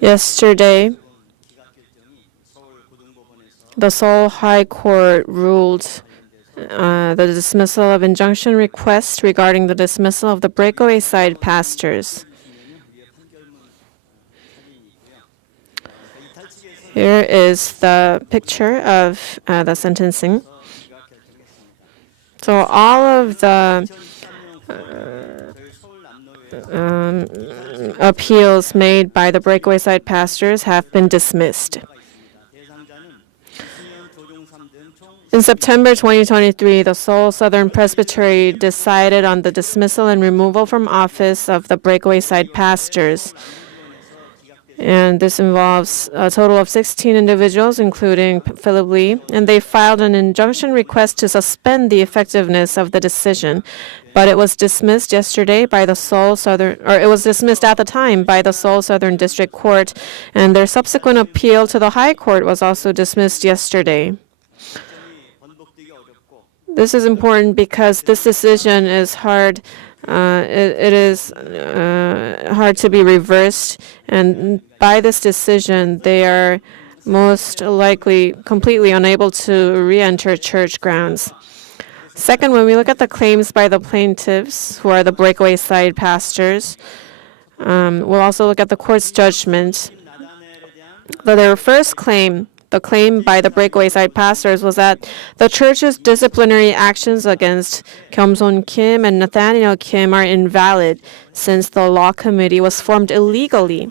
Yesterday, the Seoul High Court ruled the dismissal of injunction request regarding the dismissal of the breakaway side pastors. Here is the picture of the sentencing. So all of the appeals made by the breakaway side pastors have been dismissed. In September 2023, the Seoul Southern Presbytery decided on the dismissal and removal from office of the breakaway side pastors. And this involves a total of 16 individuals, including Philip Lee, and they filed an injunction request to suspend the effectiveness of the decision. But it was dismissed yesterday by the Seoul Southern, or it was dismissed at the time by the Seoul Southern District Court, and their subsequent appeal to the High Court was also dismissed yesterday. This is important because this decision is hard. It is hard to be reversed, and by this decision, they are most likely completely unable to re-enter church grounds. Second, when we look at the claims by the plaintiffs, who are the breakaway side pastors, we'll also look at the court's judgment. Their first claim, the claim by the breakaway side pastors, was that the church's disciplinary actions against Kyung Kim and Nathaniel Kim are invalid since the law committee was formed illegally.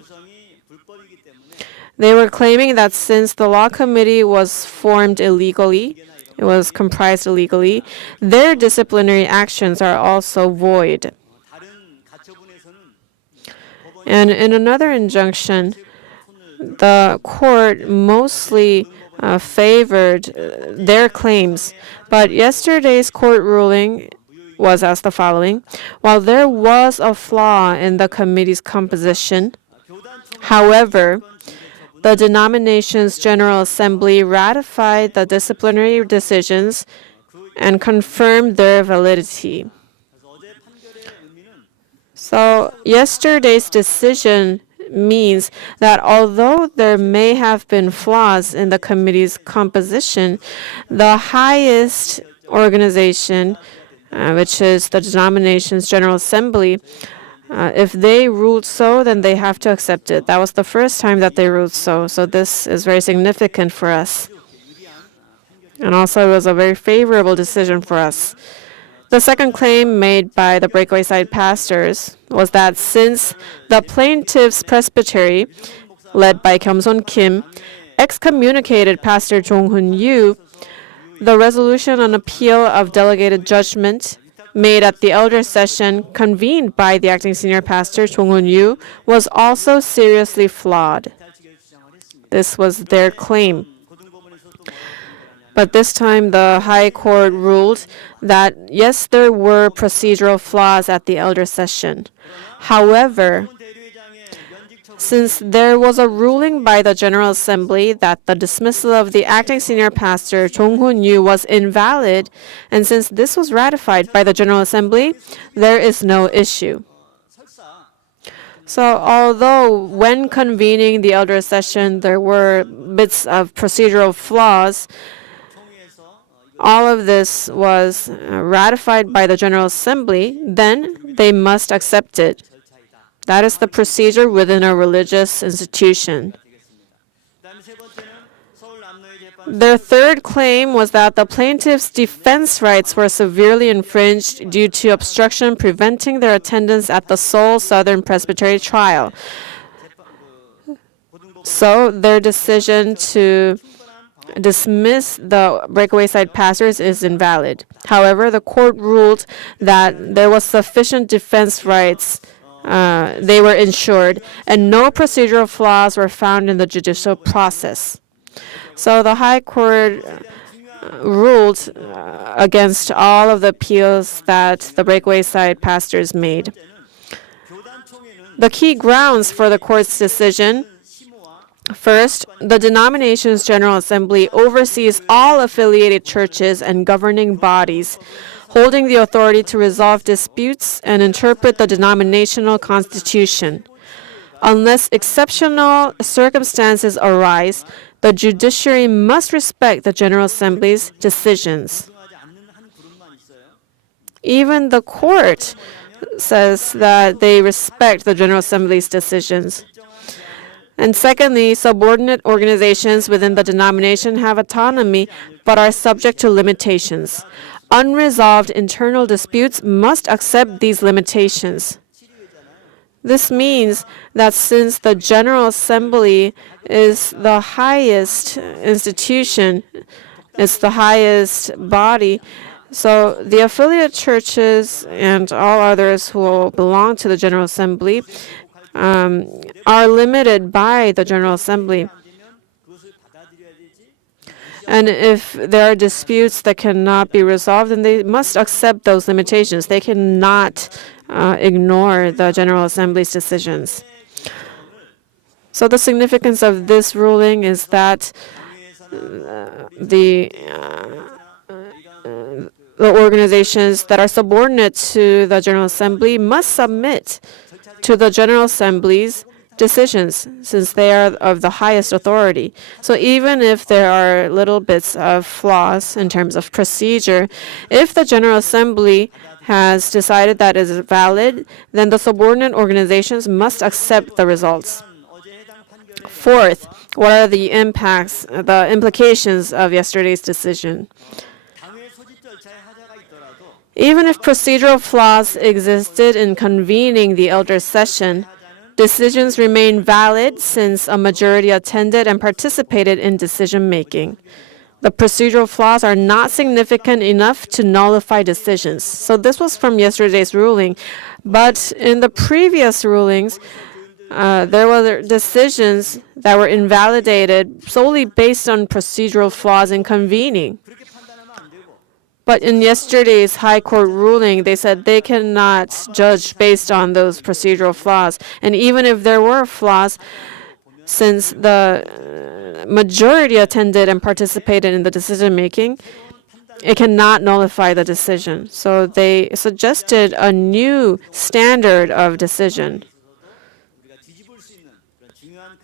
They were claiming that since the law committee was formed illegally, it was comprised illegally, their disciplinary actions are also void. And in another injunction, the court mostly favored their claims. But yesterday's court ruling was as the following. While there was a flaw in the committee's composition, however, the denomination's General Assembly ratified the disciplinary decisions and confirmed their validity. So yesterday's decision means that although there may have been flaws in the committee's composition, the highest organization, which is the denomination's General Assembly, if they ruled so, then they have to accept it. That was the first time that they ruled so. So this is very significant for us. And also it was a very favorable decision for us. The second claim made by the breakaway side pastors was that since the plaintiff's presbytery, led by Kyung Kim, excommunicated Pastor Jong-hoon Yu, the resolution on appeal of delegated judgment made at the elder session convened by the acting senior pastor Jong-hoon Yu was also seriously flawed. This was their claim. But this time, the High Court ruled that, yes, there were procedural flaws at the elder session. However, since there was a ruling by the General Assembly that the dismissal of the acting senior pastor, Jong-hoon Yu, was invalid, and since this was ratified by the General Assembly, there is no issue. So although when convening the elder session, there were bits of procedural flaws, all of this was ratified by the General Assembly, then they must accept it. That is the procedure within a religious institution. Their third claim was that the plaintiffs' defense rights were severely infringed due to obstruction preventing their attendance at the Seoul Southern Presbytery trial. So their decision to dismiss the breakaway side pastors is invalid. However, the court ruled that there was sufficient defense rights, they were ensured, and no procedural flaws were found in the judicial process. So the High Court ruled against all of the appeals that the breakaway side pastors made. The key grounds for the court's decision: first, the denomination's General Assembly oversees all affiliated churches and governing bodies, holding the authority to resolve disputes and interpret the denominational constitution. Unless exceptional circumstances arise, the judiciary must respect the General Assembly's decisions. Even the court says that they respect the General Assembly's decisions. And secondly, subordinate organizations within the denomination have autonomy but are subject to limitations. Unresolved internal disputes must accept these limitations. This means that since the General Assembly is the highest institution, it's the highest body, so the affiliate churches and all others who belong to the General Assembly are limited by the General Assembly. And if there are disputes that cannot be resolved, then they must accept those limitations. They cannot ignore the General Assembly's decisions. So the significance of this ruling is that the organizations that are subordinate to the General Assembly must submit to the General Assembly's decisions since they are of the highest authority. So even if there are little bits of flaws in terms of procedure, if the General Assembly has decided that it is valid, then the subordinate organizations must accept the results. Fourth, what are the implications of yesterday's decision? Even if procedural flaws existed in convening the elder session, decisions remain valid since a majority attended and participated in decision-making. The procedural flaws are not significant enough to nullify decisions. So this was from yesterday's ruling. But in the previous rulings, there were decisions that were invalidated solely based on procedural flaws in convening. But in yesterday's High Court ruling, they said they cannot judge based on those procedural flaws. And even if there were flaws, since the majority attended and participated in the decision-making, it cannot nullify the decision. So they suggested a new standard of decision.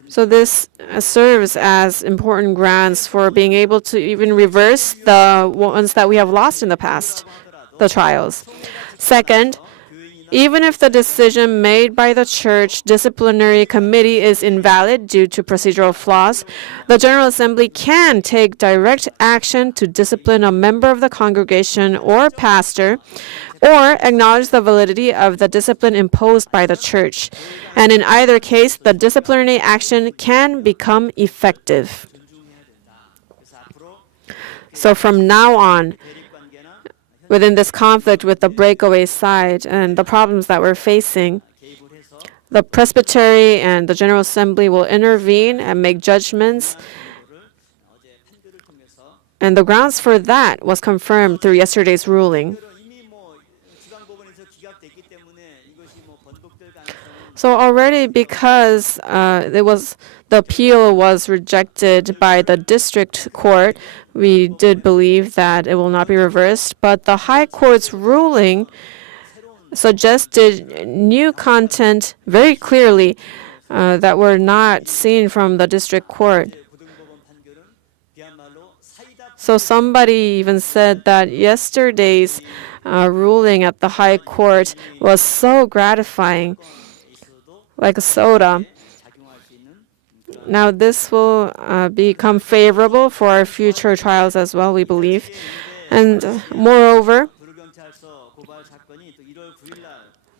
So this serves as important grounds for being able to even reverse the ones that we have lost in the past, the trials. Second, even if the decision made by the church disciplinary committee is invalid due to procedural flaws, the General Assembly can take direct action to discipline a member of the congregation or pastor, or acknowledge the validity of the discipline imposed by the church. And in either case, the disciplinary action can become effective. So from now on, within this conflict with the breakaway side and the problems that we're facing, the presbytery and the General Assembly will intervene and make judgments. And the grounds for that was confirmed through yesterday's ruling. So already, because the appeal was rejected by the district court, we did believe that it will not be reversed. But the High Court's ruling suggested new content very clearly that were not seen from the district court. So somebody even said that yesterday's ruling at the High Court was so gratifying, like a soda. Now this will become favorable for our future trials as well, we believe. And moreover,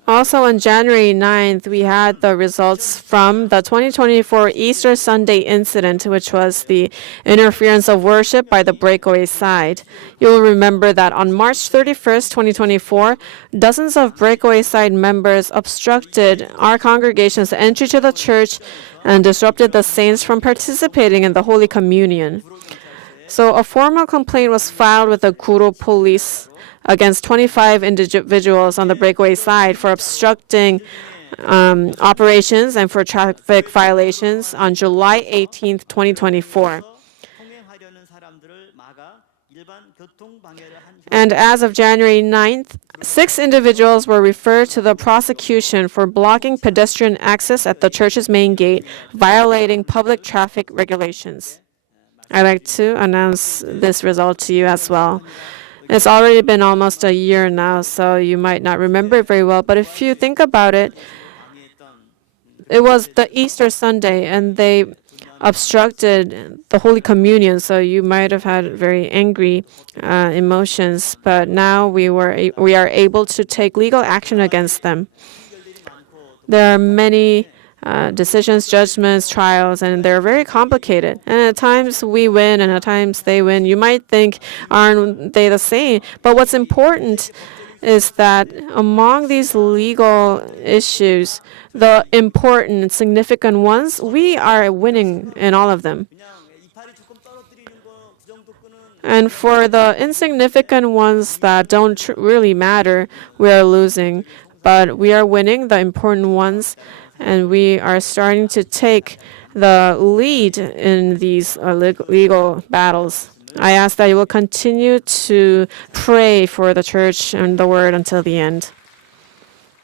also on January 9th, we had the results from the 2024 Easter Sunday incident, which was the interference of worship by the breakaway side. You will remember that on March 31st, 2024, dozens of breakaway side members obstructed our congregation's entry to the church and disrupted the saints from participating in the Holy Communion. So a formal complaint was filed with the Guro police against 25 individuals on the breakaway side for obstructing operations and for traffic violations on July 18th, 2024. And as of January 9th, 6 individuals were referred to the prosecution for blocking pedestrian access at the church's main gate, violating public traffic regulations. I'd like to announce this result to you as well. It's already been almost a year now, so you might not remember it very well. But if you think about it, it was the Easter Sunday, and they obstructed the Holy Communion, so you might have had very angry emotions. But now we are able to take legal action against them. There are many decisions, judgments, trials, and they're very complicated. And at times we win, and at times they win. You might think, aren't they the same? But what's important is that among these legal issues, the important, significant ones, we are winning in all of them. And for the insignificant ones that don't really matter, we are losing. But we are winning the important ones, and we are starting to take the lead in these legal battles. I ask that you will continue to pray for the church and the word until the end.